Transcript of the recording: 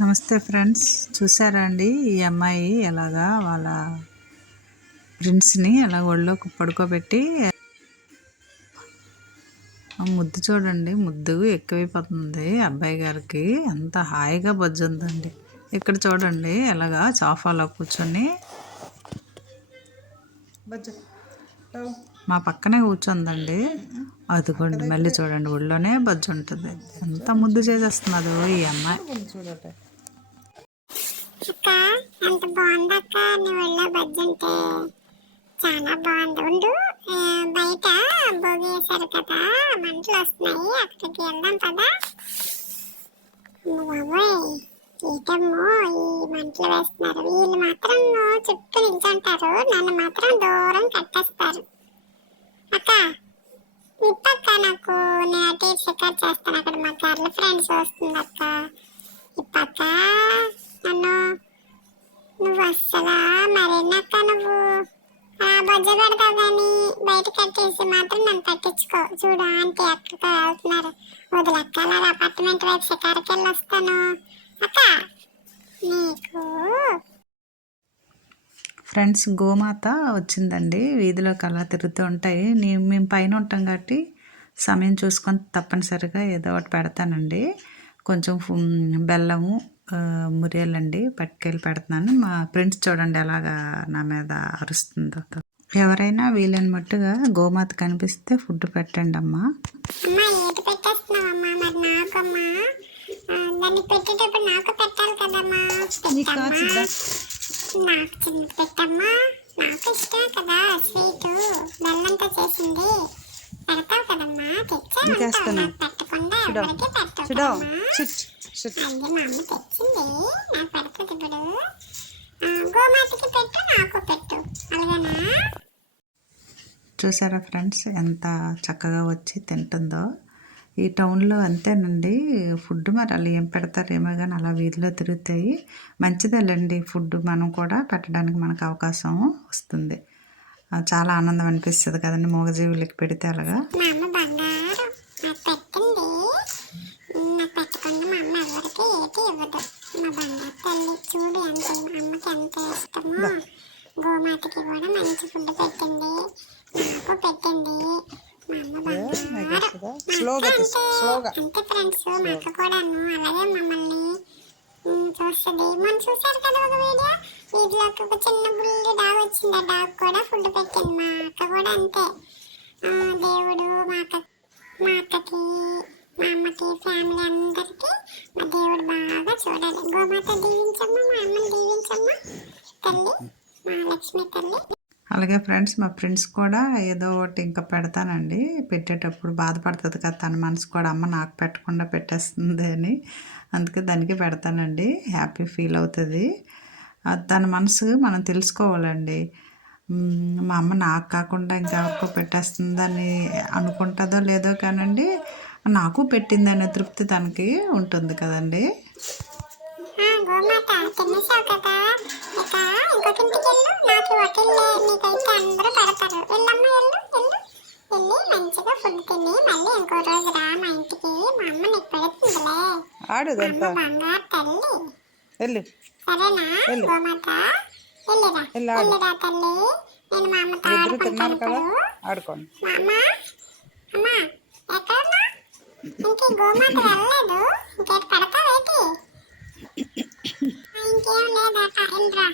నమస్తే ఫ్రెండ్స్, చూసారా అండి ఈ అమ్మాయి ఎలాగా వాళ్ళ ఫ్రెండ్స్ని ఎలా ఒళ్ళోకి పడుకోబెట్టి ముద్దు చూడండి. ముద్దు ఎక్కువైపోతుంది అబ్బాయి గారికి. ఎంత హాయిగా బొజ్జుందండి. ఇక్కడ చూడండి ఎలాగా సోఫాలో కూర్చొని మా పక్కనే కూర్చుందండి. అదిగోండి మళ్ళీ చూడండి ఒళ్ళోనే బజ్జు ఉంటుంది. ఎంత ముద్దు చేసేస్తున్నదో ఈ అమ్మాయి. అక్క ఎంత బాగుంది అక్క, నీ ఒళ్ళో బజ్జుంటే చాలా బాగుంది. ఉండు, బయట భోగి వేశారు కదా, మంటలు వస్తున్నాయి, అక్కడికి వెళ్దాం కదా. బాబోయ్, ఏటమ్మో ఈ మంటలు వేస్తున్నారు. వీళ్ళు మాత్రం చుట్టూ నిల్చుంటారు, నన్ను మాత్రం దూరం కట్టేస్తారు. అక్క ఇప్పక్క నాకు నేను అటు షికారు చేస్తాను, అక్కడ మా గర్ల్ ఫ్రెండ్స్ వస్తుంది అక్క. ఇప్పక్క నన్ను నువ్వు అస్సలా మరేనక్క నువ్వు బొజ్జ పెడతావు కానీ బయట కట్టేసి మాత్రం నన్ను పట్టించుకో. చూడు ఆంటీ అక్కడికి వెళ్తున్నారు, వదిలక్క అలా అపార్ట్మెంట్ వైపు షికారుకి వెళ్ళి వస్తాను అక్క. నీకు ఫ్రెండ్స్ గోమాత వచ్చిందండి. వీధిలోకి అలా తిరుగుతూ ఉంటాయి. మేము పైన ఉంటాం కాబట్టి సమయం చూసుకొని తప్పనిసరిగా ఏదో ఒకటి పెడతానండి. కొంచెం బెల్లము మురియాలండి పట్టుకెళ్ళి పెడుతున్నాను. మా ఫ్రెండ్స్ చూడండి ఎలాగా నా మీద అరుస్తుందో. ఎవరైనా వీలైన మట్టుగా గోమాత కనిపిస్తే ఫుడ్ పెట్టండి అమ్మా. నాకు చిన్న పెట్టమ్మా, నాకు ఇష్టం కదా స్వీట్, బెల్లంతో చేసింది పెడతావు కదమ్మా, తెచ్చా పెట్టకుండా ఎవరికి పెట్టమ్మా. అది మా అమ్మ తెచ్చింది, నాకు పెడుతుంది. ఇప్పుడు గోమాతకి పెట్టు, నాకు పెట్టు, అలాగేనా? చూసారా ఫ్రెండ్స్ ఎంత చక్కగా వచ్చి తింటుందో. ఈ టౌన్లో అంతేనండి ఫుడ్. మరి అలా ఏం పెడతారేమో కానీ అలా వీధిలో తిరుగుతాయి. మంచిదేలండి ఫుడ్, మనం కూడా పెట్టడానికి మనకు అవకాశం వస్తుంది. చాలా ఆనందం అనిపిస్తుంది కదండి మూగజీవులకి పెడితే. అలాగా మా అమ్మ బంగారం నాకు పెట్టింది, నాకు పెట్టకుండా మా అమ్మ ఎవరికి ఏటి ఇవ్వదు. మా బంగారు తల్లి చూడు ఎంత అమ్మకి ఎంత ఇష్టమో. గోమాతకి కూడా మంచి ఫుడ్ పెట్టింది, నాకు పెట్టింది. మా అమ్మ బంగారం అంతే ఫ్రెండ్స్. మా అక్క కూడాను అలాగే మమ్మల్ని చూస్తుంది. మనం చూసారు కదా ఒక వీడియో, వీధిలోకి ఒక చిన్న బుల్లి డాగ్ వచ్చింది, ఆ డాగ్ కూడా ఫుడ్ పెట్టింది. మా అక్క కూడా అంతే. దేవుడు మా అక్కకి మా అమ్మకి ఫ్యామిలీ అందరికి మా దేవుడు బాగా చూడాలి. గోమాత దీవించమ్మా, మా అమ్మని దీవించమ్మా తల్లి, మా లక్ష్మి తల్లి. అలాగే ఫ్రెండ్స్ మా ఫ్రెండ్స్ కూడా ఏదో ఒకటి ఇంకా పెడతానండి. పెట్టేటప్పుడు బాధపడుతుంది కదా తన మనసు కూడా, అమ్మ నాకు పెట్టకుండా పెట్టేస్తుంది అని. అందుకే దానికి పెడతానండి, హ్యాపీ ఫీల్ అవుతుంది. తన మనసు మనం తెలుసుకోవాలండి. మా అమ్మ నాకు కాకుండా ఇంకెవరికో పెట్టేస్తుందని అనుకుంటుందో లేదో కానండి, నాకు పెట్టిందనే తృప్తి తనకి ఉంటుంది కదండి. గోమాత తినేసావు కదా, ఇక ఇంకొక ఇంటికి వెళ్ళు, నాకు హోటల్లో నీకైతే అందరూ పెడతారు. వెళ్ళమ్మా వెళ్ళు, వెళ్ళి మంచిగా ఫుడ్ తిని మళ్ళీ ఇంకో రోజు రా మా ఇంటికి, మా అమ్మ నీకు పెడుతుందిలే. అమ్మ బంగారు తల్లి, సరేనా గోమాత? వెళ్ళిరా తల్లి, నేను మా అమ్మతో ఆడుకుంటాను ఇప్పుడు. మా అమ్మ ఎక్కడన్నా ఇంకే గోమాత వెళ్ళలేదు, ఇంకేటి పెడతావేటి? ఇంకేం లేదా, వెళ్ళరా.